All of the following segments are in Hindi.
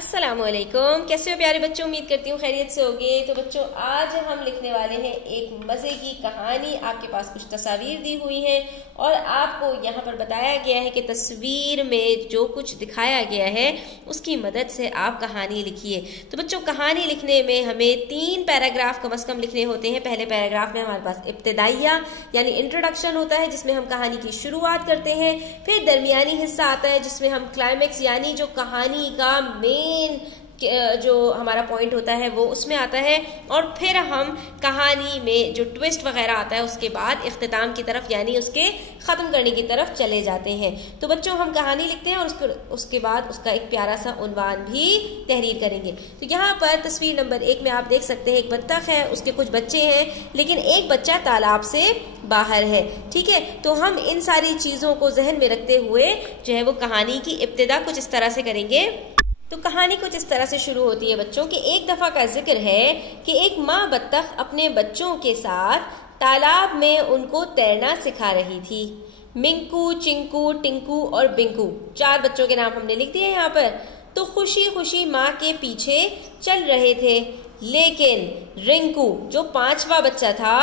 अस्सलामुअलैकुम। कैसे हो प्यारे बच्चों, उम्मीद करती हूँ खैरियत से होगे। तो बच्चों आज हम लिखने वाले हैं एक मज़े की कहानी। आपके पास कुछ तस्वीर दी हुई हैं और आपको यहाँ पर बताया गया है कि तस्वीर में जो कुछ दिखाया गया है उसकी मदद से आप कहानी लिखिए। तो बच्चों कहानी लिखने में हमें 3 पैराग्राफ कम से कम लिखने होते हैं। पहले पैराग्राफ में हमारे पास इब्तिदाइया यानी इंट्रोडक्शन होता है जिसमें हम कहानी की शुरुआत करते हैं। फिर दरमियानी हिस्सा आता है जिसमें हम क्लाइमेक्स यानी जो कहानी का मेन जो हमारा पॉइंट होता है वो उसमें आता है। और फिर हम कहानी में जो ट्विस्ट वगैरह आता है उसके बाद इख्तिताम की तरफ यानी उसके ख़त्म करने की तरफ चले जाते हैं। तो बच्चों हम कहानी लिखते हैं और उसके बाद उसका एक प्यारा सा उन्वान भी तहरीर करेंगे। तो यहाँ पर तस्वीर नंबर 1 में आप देख सकते हैं एक बत्तख है, उसके कुछ बच्चे हैं लेकिन एक बच्चा तालाब से बाहर है। ठीक है, तो हम इन सारी चीज़ों को जहन में रखते हुए जो है वो कहानी की इब्तिदा कुछ इस तरह से करेंगे। तो कहानी कुछ इस तरह से शुरू होती है बच्चों कि एक दफ़ा का जिक्र है कि एक माँ बत्तख अपने बच्चों के साथ तालाब में उनको तैरना सिखा रही थी। मिंकू, चिंकू, टिंकू और बिंकू 4 बच्चों के नाम हमने लिख दिए यहाँ पर। तो खुशी खुशी माँ के पीछे चल रहे थे, लेकिन रिंकू जो 5वां बच्चा था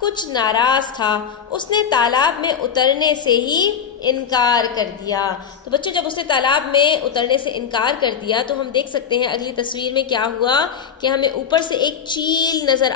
कुछ नाराज था। उसने तालाब में उतरने से ही इनकार कर दिया। तो बच्चों जब उसने तालाब में उतरने से इनकार कर दिया तो हम देख सकते हैं अगली तस्वीर में क्या हुआ कि हमें ऊपर से एक चील नजर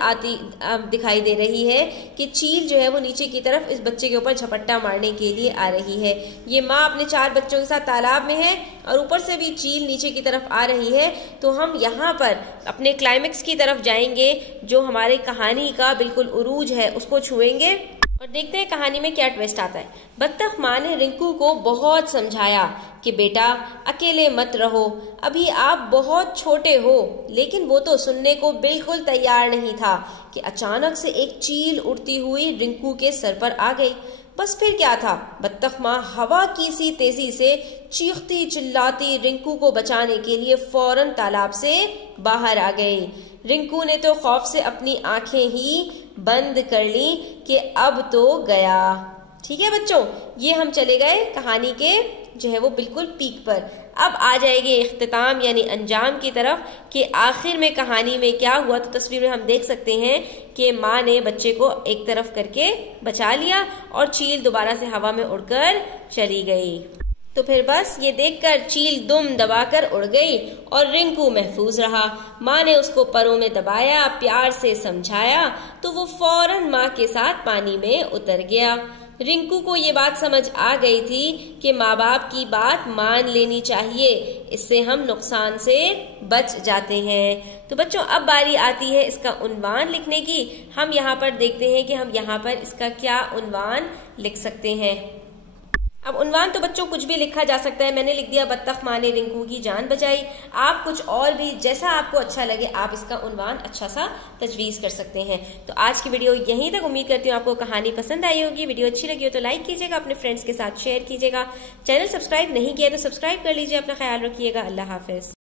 दिखाई दे रही है कि चील जो है वो नीचे की तरफ इस बच्चे के ऊपर झपट्टा मारने के लिए आ रही है। ये माँ अपने 4 बच्चों के साथ तालाब में है और ऊपर से भी चील नीचे की तरफ आ रही है। तो हम यहाँ पर अपने क्लाइमेक्स की तरफ जाएंगे, जो हमारी कहानी का बिल्कुल उरूज है उसको छुएंगे और देखते हैं कहानी में क्या ट्विस्ट आता है। बत्तख माँ ने रिंकू को बहुत समझाया कि बेटा अकेले मत रहो, अभी आप बहुत छोटे हो। लेकिन वो तो सुनने को बिल्कुल तैयार नहीं था कि अचानक से एक चील उड़ती हुई रिंकू के सर पर आ गई। बस फिर क्या था, बत्तख माँ हवा की सी तेजी से चीखती चिल्लाती रिंकू को बचाने के लिए फौरन तालाब से बाहर आ गई। रिंकू ने तो खौफ से अपनी आंखें ही बंद कर ली कि अब तो गया। ठीक है बच्चों, ये हम चले गए कहानी के जो है वो बिल्कुल पीक पर। अब आ जाएगी इख्तिताम यानी अंजाम की तरफ कि आखिर में कहानी में क्या हुआ। तो तस्वीर में हम देख सकते हैं कि माँ ने बच्चे को एक तरफ करके बचा लिया और चील दोबारा से हवा में उड़कर चली गई। तो फिर बस ये देखकर चील दुम दबाकर उड़ गई और रिंकू महफूज रहा। माँ ने उसको परों में दबाया, प्यार से समझाया तो वो फौरन माँ के साथ पानी में उतर गया। रिंकू को ये बात समझ आ गई थी कि माँ बाप की बात मान लेनी चाहिए, इससे हम नुकसान से बच जाते हैं। तो बच्चों अब बारी आती है इसका उन्वान लिखने की। हम यहाँ पर देखते हैं कि हम यहाँ पर इसका क्या उन्वान लिख सकते हैं। अब उन्वान तो बच्चों कुछ भी लिखा जा सकता है। मैंने लिख दिया बत्तख माँ ने रिंकू की जान बचाई। आप कुछ और भी जैसा आपको अच्छा लगे आप इसका उन्वान अच्छा सा तजवीज़ कर सकते हैं। तो आज की वीडियो यहीं तक। उम्मीद करती हूँ आपको कहानी पसंद आई होगी। वीडियो अच्छी लगी हो तो लाइक कीजिएगा, अपने फ्रेंड्स के साथ शेयर कीजिएगा। चैनल सब्सक्राइब नहीं किया तो सब्सक्राइब कर लीजिए। अपना ख्याल रखिएगा। अल्लाह हाफिज।